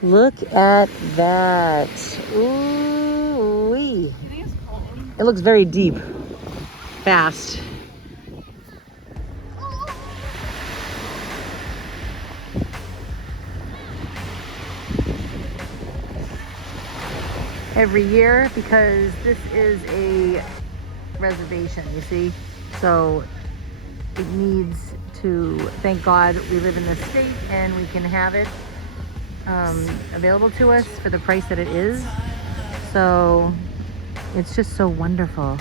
Look at that. Ooh-wee. It looks very deep. Fast. Every year, because this is a reservation, you see, so it needs to, thank God we live in this state and we can have it available to us for the price that it is. So it's just so wonderful.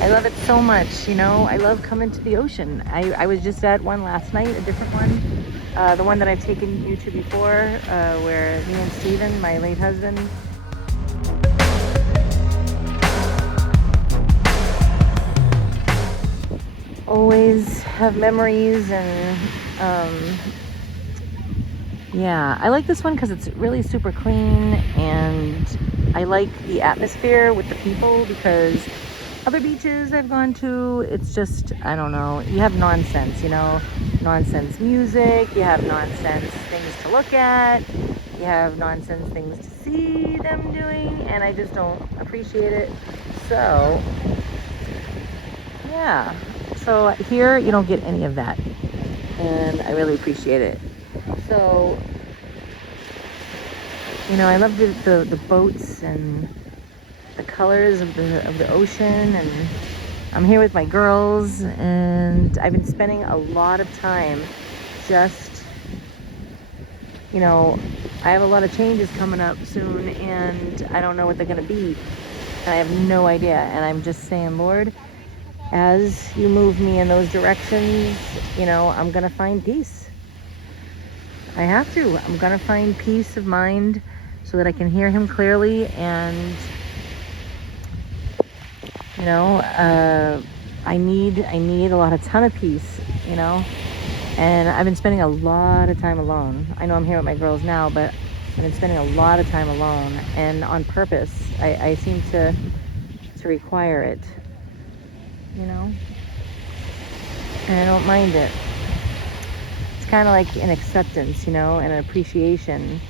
I love it so much, you know. I love coming to the ocean. I was just at one last night, a different one, the one that I've taken you to before, where me and Steven, my late husband, always have memories. And yeah, I like this one because it's really super clean, and I like the atmosphere with the people, because other beaches I've gone to, it's just, I don't know, you have nonsense, you know, nonsense music, you have nonsense things to look at, you have nonsense things to see them doing, and I just don't appreciate it. So yeah, so here you don't get any of that, and I really appreciate it. So, you know, I love the boats and the colors of the ocean, and I'm here with my girls, and I've been spending a lot of time just, you know, I have a lot of changes coming up soon, and I don't know what they're going to be, and I have no idea, and I'm just saying, Lord, as you move me in those directions, you know, I'm going to find peace. I have to. I'm going to find peace of mind so that I can hear him clearly, and you know, I need a ton of peace, you know, and I've been spending a lot of time alone. I know I'm here with my girls now, but I've been spending a lot of time alone, and on purpose. I seem to require it, you know, and I don't mind it. It's kind of like an acceptance, you know, and an appreciation.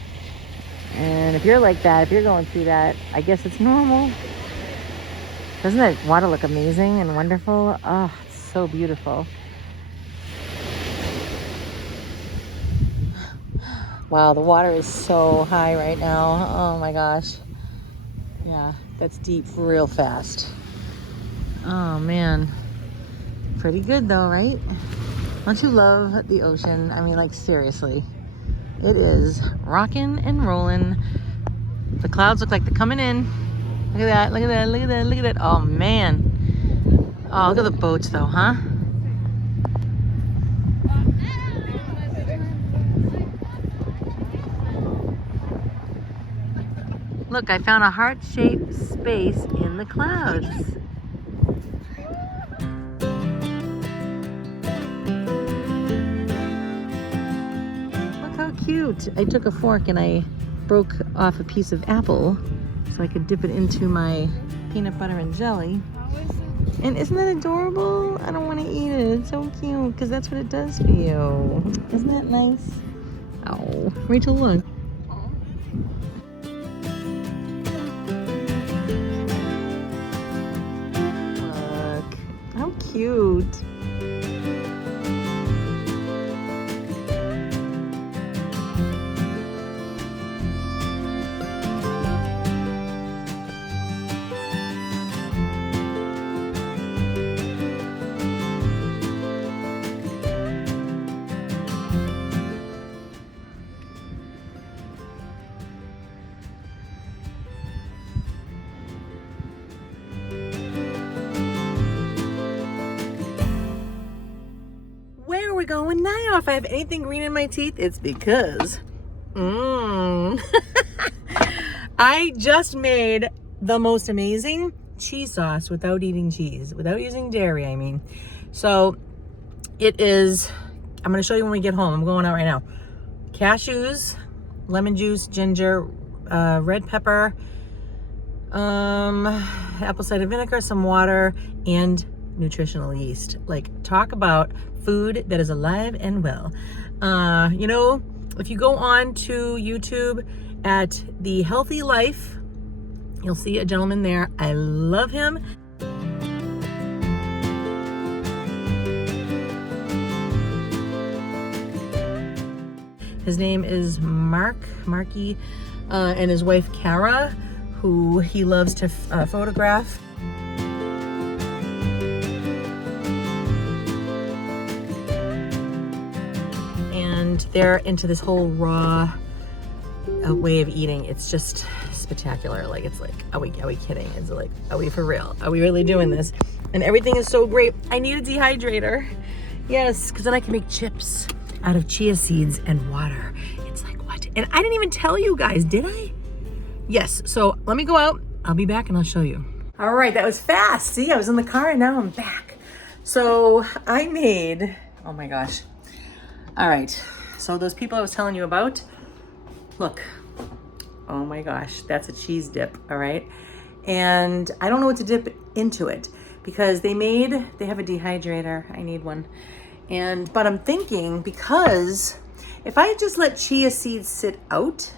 And if you're like that, if you're going through that, I guess it's normal. Doesn't that water look amazing and wonderful? Oh, it's so beautiful. Wow, the water is so high right now. Oh my gosh. Yeah, that's deep real fast. Oh man. Pretty good though, right? Don't you love the ocean? I mean, like, seriously. It is rocking and rolling. The clouds look like they're coming in. Look at that, look at that, look at that, look at that. Oh man. Oh, look at the boats though, huh? Look, I found a heart-shaped space in the clouds. Look how cute. I took a fork and I broke off a piece of apple so I could dip it into my peanut butter and jelly. And isn't that adorable? I don't want to eat it. It's so cute because that's what it does for you. Isn't that nice? Oh, Rachel, look. Look, how cute. Where are we going now? If I have anything green in my teeth, it's because I just made the most amazing cheese sauce without eating cheese, without using dairy, I mean. So it is, I'm going to show you when we get home. I'm going out right now. Cashews, lemon juice, ginger, red pepper, apple cider vinegar, some water, and nutritional yeast. Like, talk about food that is alive and well. You know, If you go on to YouTube at The Healthy Life, you'll see a gentleman there. I love him. His name is Marky, and his wife Kara, who he loves to photograph. And they're into this whole raw way of eating. It's just spectacular. Like, it's like, are we kidding? It's like, are we for real? Are we really doing this? And everything is so great. I need a dehydrator. Yes, because then I can make chips out of chia seeds and water. It's like, what? And I didn't even tell you guys, did I? Yes, so let me go out. I'll be back and I'll show you. All right, that was fast. See, I was in the car and now I'm back. So I made, oh my gosh. All right, so those people I was telling you about, look, oh my gosh, that's a cheese dip, all right? And I don't know what to dip into it because they have a dehydrator. I need one. But I'm thinking, because if I just let chia seeds sit out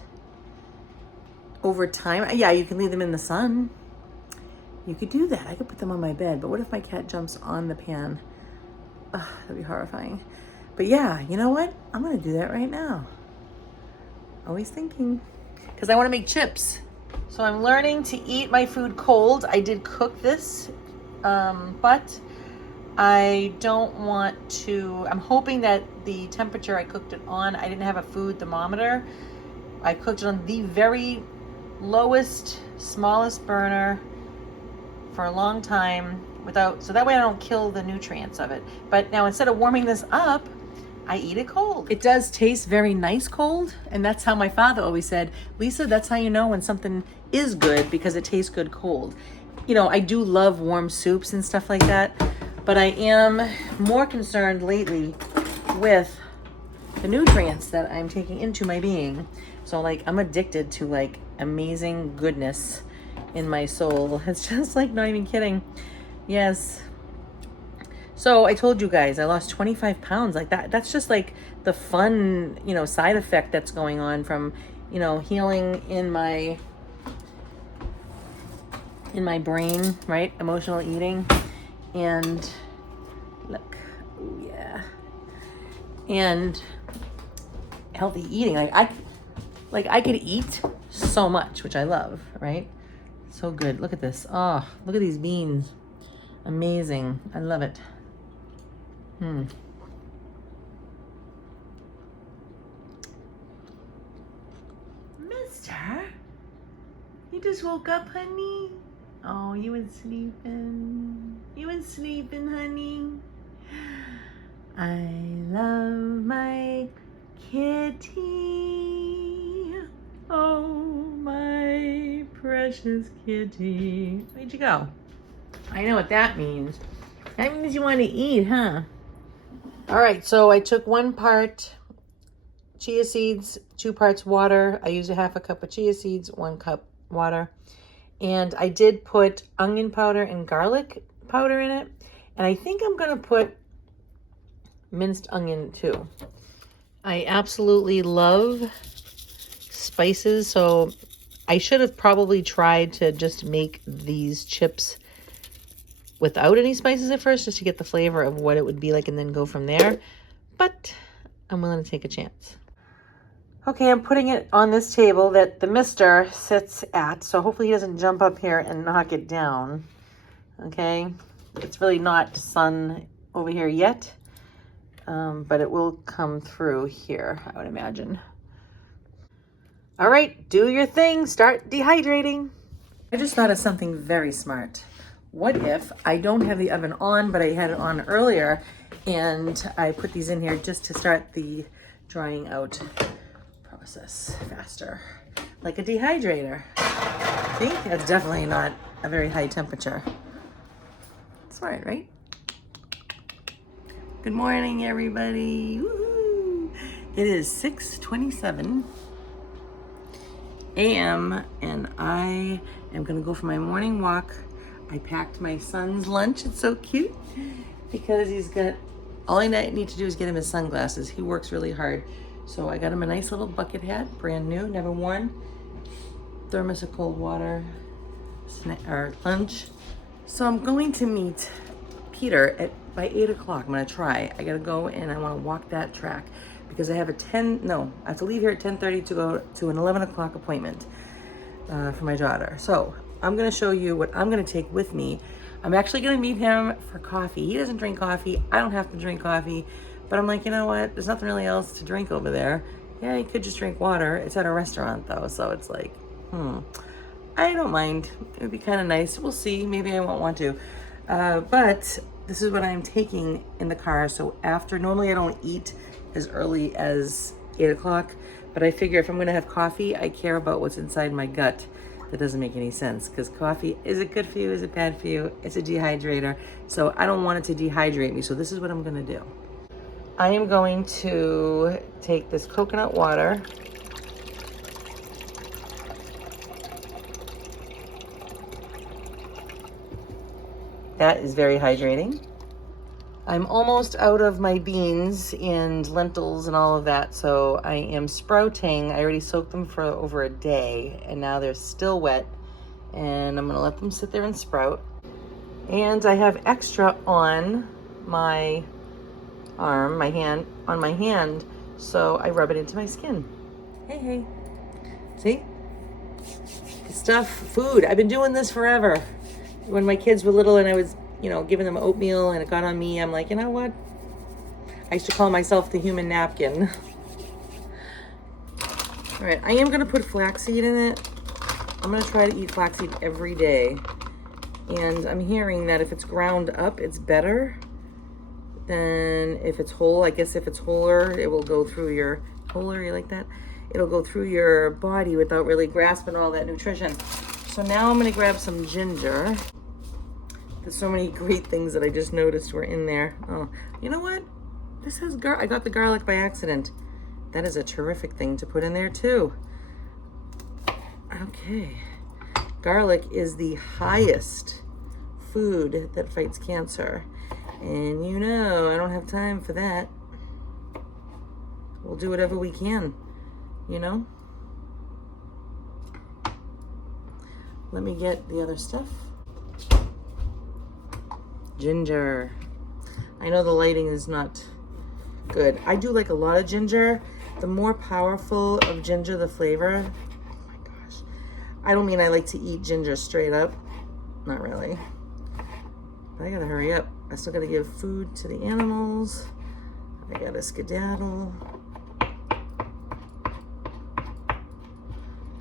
over time, yeah, you can leave them in the sun. You could do that. I could put them on my bed, but what if my cat jumps on the pan? Ugh, that'd be horrifying. But yeah, you know what? I'm gonna do that right now. Always thinking, because I wanna make chips. So I'm learning to eat my food cold. I did cook this, but I don't want to, I'm hoping that the temperature I cooked it on, I didn't have a food thermometer. I cooked it on the very lowest, smallest burner for a long time so that way I don't kill the nutrients of it. But now instead of warming this up, I eat it cold. It does taste very nice cold, and that's how my father always said, Lisa, that's how you know when something is good, because it tastes good cold. You know, I do love warm soups and stuff like that, but I am more concerned lately with the nutrients that I'm taking into my being. So like, I'm addicted to like amazing goodness in my soul. It's just like, not even kidding. Yes. So I told you guys, I lost 25 pounds like that. That's just like the fun, you know, side effect that's going on from, you know, healing in my brain, right? Emotional eating. And look, oh yeah. And healthy eating. Like I could eat so much, which I love, right? So good. Look at this. Oh, look at these beans. Amazing. I love it. Mister, you just woke up, honey? Oh, you was sleeping. You was sleeping, honey. I love my kitty. Oh, my precious kitty. Where'd you go? I know what that means. That means you want to eat, huh? All right, so I took 1 part chia seeds, 2 parts water. I used a half a cup of chia seeds, 1 cup water. And I did put onion powder and garlic powder in it. And I think I'm gonna put minced onion too. I absolutely love spices, so I should have probably tried to just make these chips without any spices at first, just to get the flavor of what it would be like and then go from there. But I'm willing to take a chance. Okay, I'm putting it on this table that the mister sits at, so hopefully he doesn't jump up here and knock it down. Okay, it's really not sun over here yet, but it will come through here, I would imagine. All right, do your thing, start dehydrating. I just thought of something very smart. What if I don't have the oven on, but I had it on earlier, and I put these in here just to start the drying out process faster, like a dehydrator. See, that's definitely not a very high temperature. Smart, right? Good morning, everybody. Woo-hoo. It is 6:27 a.m. and I am gonna go for my morning walk. I packed my son's lunch. It's so cute because he's got, all I need to do is get him his sunglasses. He works really hard So I got him a nice little bucket hat, brand new, never worn. Thermos of cold water, snack or lunch. So I'm going to meet Peter by 8 o'clock. I'm gonna try. I gotta go and I wanna walk that track because I have I have to leave here at 10:30 to go to an 11 o'clock appointment for my daughter. So I'm gonna show you what I'm gonna take with me. I'm actually gonna meet him for coffee. He doesn't drink coffee. I don't have to drink coffee, but I'm like, you know what? There's nothing really else to drink over there. Yeah, you could just drink water. It's at a restaurant though, so it's like, I don't mind. It would be kind of nice. We'll see. Maybe I won't want to. But this is what I'm taking in the car. So normally I don't eat as early as 8 o'clock, but I figure if I'm going to have coffee, I care about what's inside my gut. That doesn't make any sense because coffee, is it good for you? Is it bad for you? It's a dehydrator. So I don't want it to dehydrate me. So this is what I'm going to do. I am going to take this coconut water. That is very hydrating. I'm almost out of my beans and lentils and all of that, so I am sprouting. I already soaked them for over a day, and now they're still wet, and I'm gonna let them sit there and sprout. And I have extra on my arm, on my hand, so I rub it into my skin. Hey. See? Good stuff, food. I've been doing this forever. When my kids were little and I was, giving them oatmeal and it got on me, I'm like, you know what? I used to call myself the human napkin. All right, I am gonna put flaxseed in it. I'm gonna try to eat flaxseed every day. And I'm hearing that if it's ground up, it's better than if it's whole. I guess if it's wholer, it will go through you like that? It'll go through your body without really grasping all that nutrition. So now I'm gonna grab some ginger. There's so many great things that I just noticed were in there. Oh, you know what? This has I got the garlic by accident. That is a terrific thing to put in there too. Okay. Garlic is the highest food that fights cancer. And I don't have time for that. We'll do whatever we can, Let me get the other stuff. Ginger. I know the lighting is not good. I do like a lot of ginger. The more powerful of ginger, the flavor. Oh my gosh. I don't mean I like to eat ginger straight up. Not really. But I gotta hurry up. I still gotta give food to the animals. I gotta skedaddle.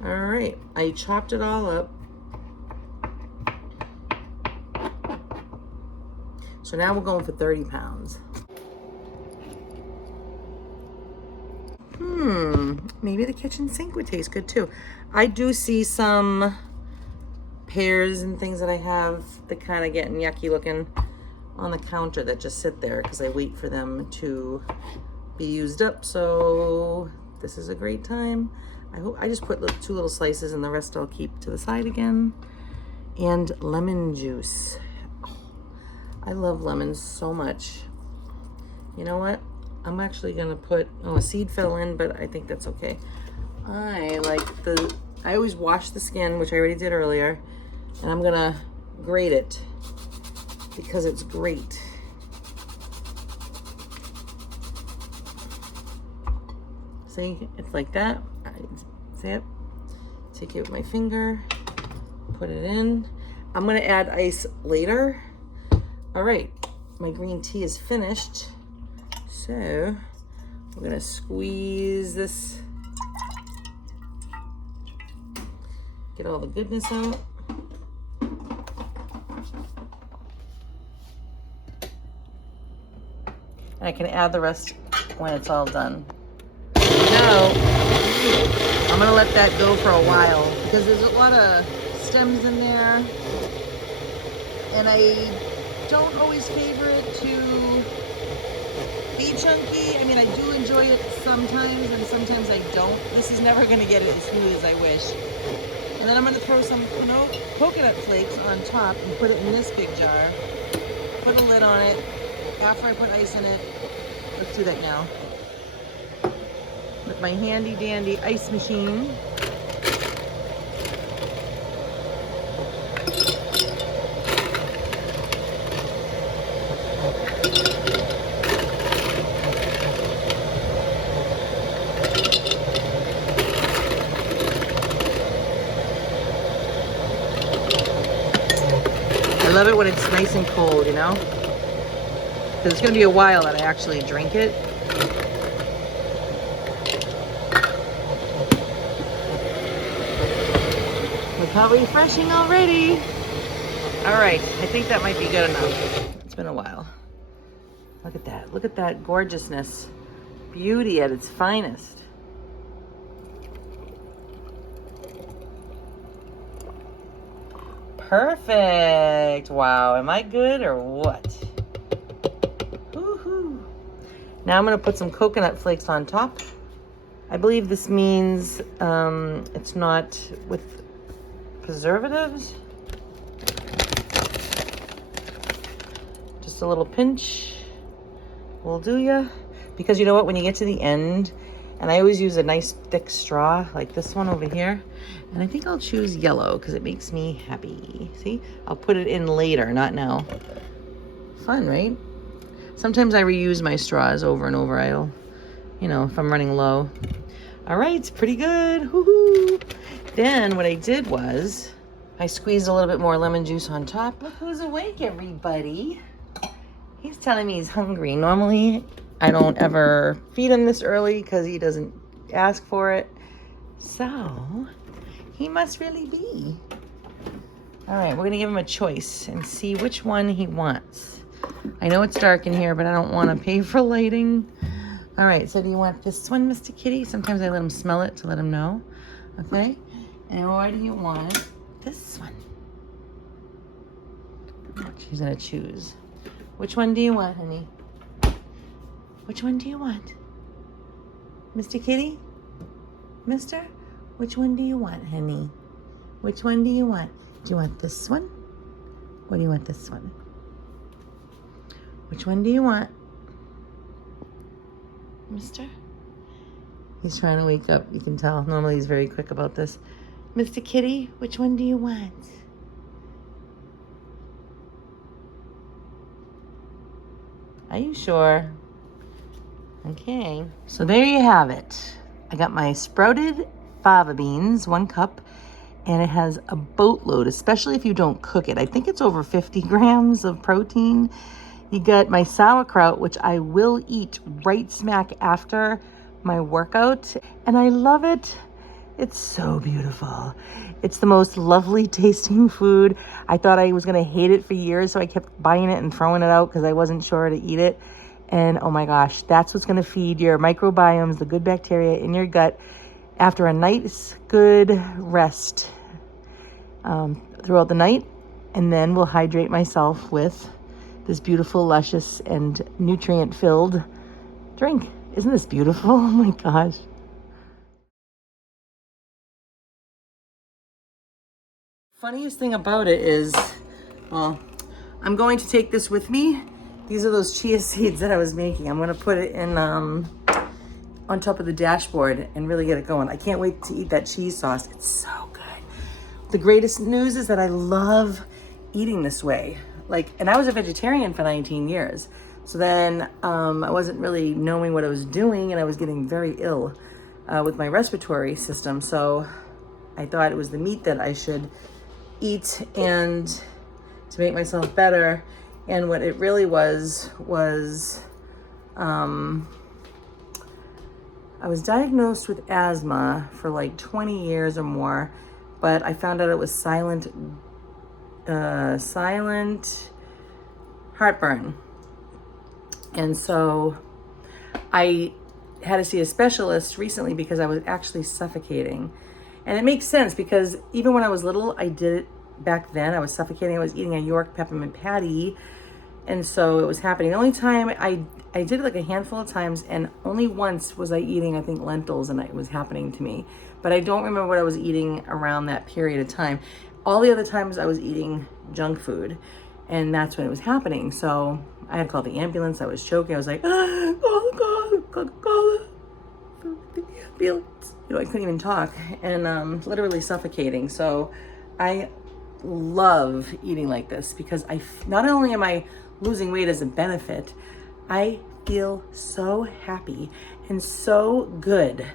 All right, I chopped it all up. So now we're going for 30 pounds. Maybe the kitchen sink would taste good too. I do see some pears and things that I have that kind of getting yucky looking on the counter that just sit there because I wait for them to be used up. So this is a great time. I just put 2 little slices and the rest I'll keep to the side again. And lemon juice. I love lemons so much. You know what? I'm actually gonna put, a seed fell in, but I think that's okay. I always wash the skin, which I already did earlier, and I'm gonna grate it because it's great. See, it's like that. See it? Take it with my finger, put it in. I'm gonna add ice later. All right, my green tea is finished. So we're gonna squeeze this, get all the goodness out. And I can add the rest when it's all done. Now, I'm gonna let that go for a while because there's a lot of stems in there. And I don't always favor it to be chunky. I mean, I do enjoy it sometimes and sometimes I don't. This is never gonna get it as smooth as I wish. And then I'm gonna throw some, coconut flakes on top and put it in this big jar. Put a lid on it after I put ice in it. Let's do that now. with my handy dandy ice machine. I love it when it's nice and cold, you know? Because it's going to be a while that I actually drink it. Look how refreshing already. All right, I think that might be good enough. It's been a while. Look at that. Look at that gorgeousness. Beauty at its finest. Perfect. Wow, am I good or what? Woohoo. Now I'm gonna put some coconut flakes on top. I believe this means it's not with preservatives. Just a little pinch will do ya. Because you know what, when you get to the end, and I always use a nice thick straw like this one over here, and I think I'll choose yellow because it makes me happy. See, I'll put it in later, not now. Fun, right? Sometimes I reuse my straws over and over. I'll, you know, if I'm running low. All right, it's pretty good. Woohoo! Then what I did was I squeezed a little bit more lemon juice on top. Look who's awake, everybody. He's telling me he's hungry. Normally, I don't ever feed him this early because he doesn't ask for it. So, he must really be. All right, we're gonna give him a choice and see which one he wants. I know it's dark in here, but I don't want to pay for lighting. All right, so do you want this one, Mr. Kitty? Sometimes I let him smell it to let him know. Okay, and or do you want this one? She's gonna choose. Which one do you want, honey? Which one do you want? Mr. Kitty? Mister? Which one do you want, honey? Which one do you want? Do you want this one? Or do you want this one? Which one do you want? Mister? He's trying to wake up, you can tell. Normally he's very quick about this. Mr. Kitty, which one do you want? Are you sure? Okay, so there you have it. I got my sprouted fava beans, 1 cup, and it has a boatload, especially if you don't cook it. I think it's over 50 grams of protein. You got my sauerkraut, which I will eat right smack after my workout, and I love it. It's so beautiful. It's the most lovely tasting food. I thought I was gonna hate it for years, so I kept buying it and throwing it out because I wasn't sure to eat it. And oh my gosh, that's what's gonna feed your microbiomes, the good bacteria in your gut after a nice good rest throughout the night. And then we'll hydrate myself with this beautiful, luscious, and nutrient-filled drink. Isn't this beautiful? Oh my gosh. Funniest thing about it is, well, I'm going to take this with me. These are those chia seeds that I was making. I'm gonna put it in on top of the dashboard and really get it going. I can't wait to eat that cheese sauce. It's so good. The greatest news is that I love eating this way. And I was a vegetarian for 19 years. So then I wasn't really knowing what I was doing, and I was getting very ill with my respiratory system. So I thought it was the meat that I should eat and to make myself better. And what it really was I was diagnosed with asthma for like 20 years or more, but I found out it was silent heartburn. And so I had to see a specialist recently because I was actually suffocating. And it makes sense because even when I was little, I did it back then. I was suffocating. I was eating a York peppermint patty. And so it was happening. The only time I did it like a handful of times, and only once was I eating, I think, lentils, and it was happening to me. But I don't remember what I was eating around that period of time. All the other times I was eating junk food, and that's when it was happening. So I had to call the ambulance. I was choking. I was like, oh God, Coca-Cola, the ambulance. You know, I couldn't even talk and literally suffocating. So I love eating like this because not only am I losing weight as a benefit, I feel so happy and so good.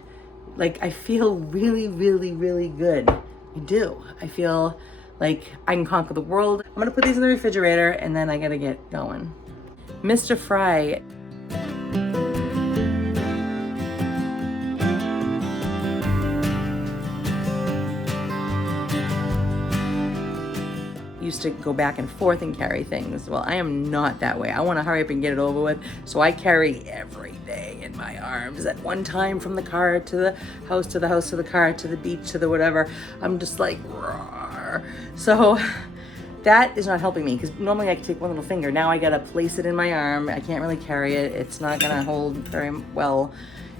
Like I feel really, really, really good. I do. I feel like I can conquer the world. I'm gonna put these in the refrigerator and then I gotta get going. Mr. Fry. Used to go back and forth and carry things. Well, I am not that way. I want to hurry up and get it over with. So I carry every day in my arms at one time, from the car to the house, to the house, to the car, to the beach, to the whatever. I'm just like, roar. So that is not helping me, because normally I can take one little finger. Now I got to place it in my arm. I can't really carry it. It's not going to hold very well.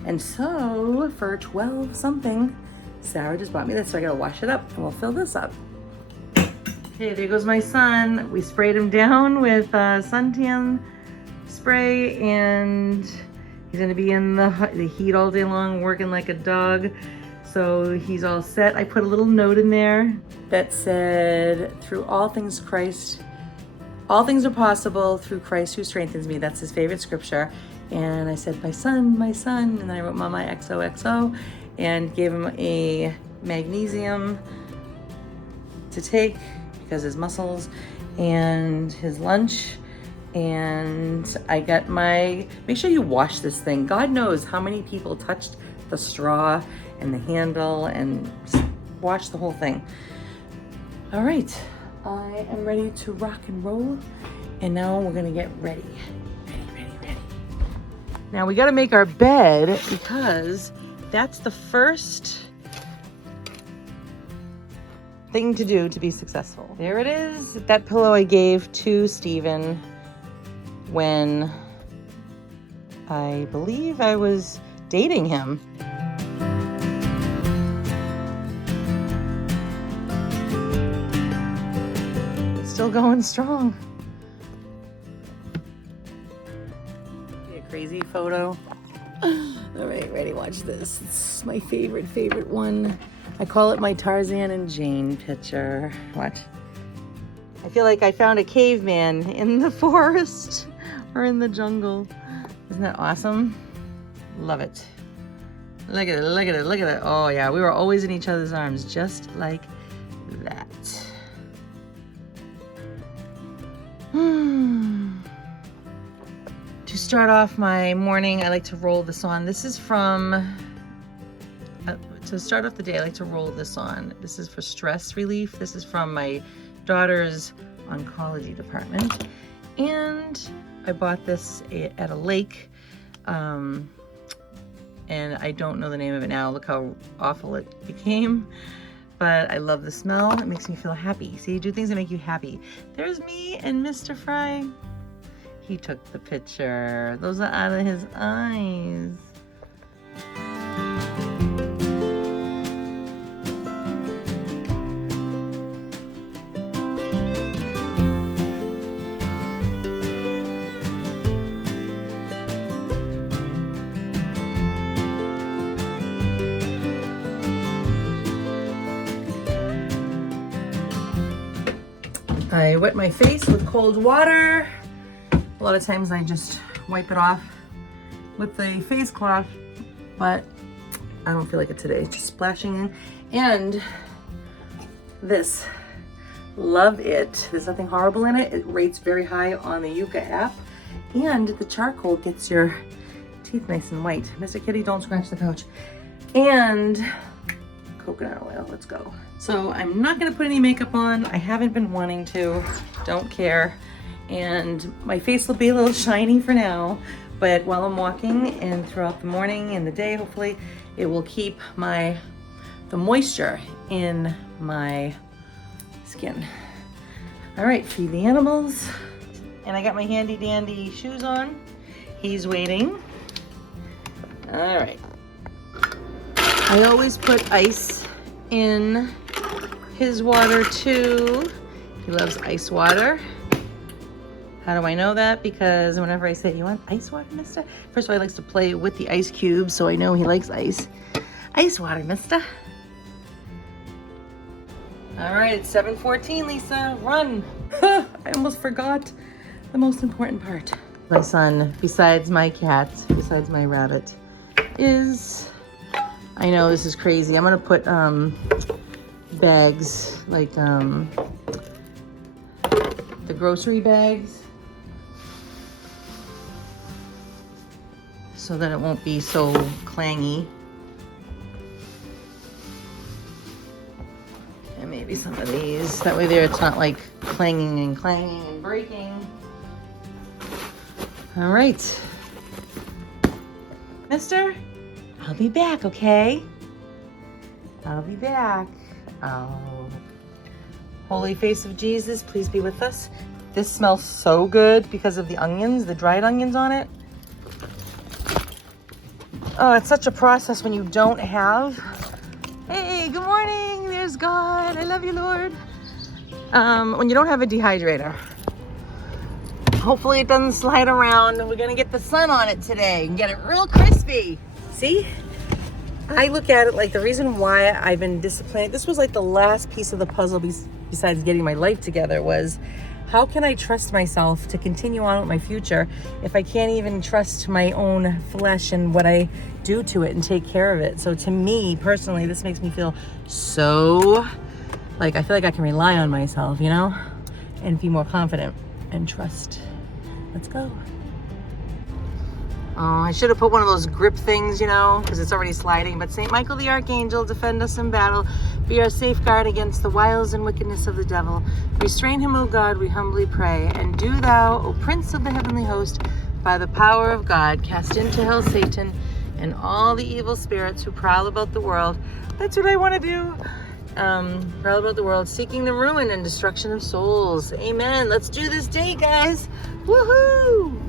And so for 12 something, Sarah just bought me this. So I got to wash it up and we'll fill this up. Okay, there goes my son. We sprayed him down with suntan spray, and he's gonna be in the heat all day long, working like a dog. So he's all set. I put a little note in there that said, through all things Christ, all things are possible through Christ who strengthens me. That's his favorite scripture. And I said, my son, and then I wrote Mama XOXO and gave him a magnesium to take, because his muscles, and his lunch. And I got make sure you wash this thing. God knows how many people touched the straw and the handle, and wash the whole thing. All right, I am ready to rock and roll. And now we're gonna get ready. Ready. Now we gotta make our bed, because that's the first thing to do to be successful. There it is. That pillow I gave to Steven when I believe I was dating him. It's still going strong. A crazy photo. All right, ready, watch this. It's my favorite one. I call it my Tarzan and Jane picture. Watch. I feel like I found a caveman in the forest or in the jungle. Isn't that awesome? Love it. Look at it. Oh yeah, we were always in each other's arms, just like that. To start off my morning, I like to roll this on. This is from... to start off the day, I like to roll this on. This is for stress relief. This is from my daughter's oncology department. And I bought this at a lake. And I don't know the name of it now. Look how awful it became. But I love the smell. It makes me feel happy. See, do things that make you happy. There's me and Mr. Fry. He took the picture. Those are out of his eyes. I wet my face with cold water. A lot of times I just wipe it off with the face cloth, but I don't feel like it today. It's just splashing in. And this, love it. There's nothing horrible in it. It rates very high on the Yuka app. And the charcoal gets your teeth nice and white. Mr. Kitty, don't scratch the couch. And coconut oil, let's go. So I'm not gonna put any makeup on. I haven't been wanting to, don't care. And my face will be a little shiny for now, but while I'm walking and throughout the morning and the day, hopefully it will keep the moisture in my skin. All right, feed the animals. And I got my handy dandy shoes on. He's waiting. All right. I always put ice in his water too. He loves ice water. How do I know that? Because whenever I say, you want ice water, mister? First of all, he likes to play with the ice cubes, so I know he likes ice. Ice water, mister. All right, it's 7:14, Lisa. Run. I almost forgot the most important part. My son, besides my cat, besides my rabbit, is, I know this is crazy. I'm gonna put bags, like the grocery bags, so that it won't be so clangy. And maybe some of these, that way there it's not like clanging and breaking. All right, mister, I'll be back, okay? I'll be back. Oh, holy face of Jesus, please be with us. This smells so good because of the onions, the dried onions on it. Oh, it's such a process when you don't have. Hey, good morning. There's God. I love you, Lord. When you don't have a dehydrator. Hopefully it doesn't slide around. We're gonna get the sun on it today and get it real crispy. See? I look at it like the reason why I've been disciplined, this was like the last piece of the puzzle besides getting my life together, was how can I trust myself to continue on with my future if I can't even trust my own flesh and what I do to it and take care of it? So to me personally, this makes me feel so like I feel like I can rely on myself, you know, and be more confident and trust. Let's go. Oh, I should have put one of those grip things, you know, because it's already sliding. But St. Michael the Archangel, defend us in battle. Be our safeguard against the wiles and wickedness of the devil. Restrain him, O God, we humbly pray. And do thou, O Prince of the heavenly host, by the power of God, cast into hell Satan and all the evil spirits who prowl about the world. That's what I want to do. Prowl about the world, seeking the ruin and destruction of souls. Amen. Let's do this day, guys. Woohoo!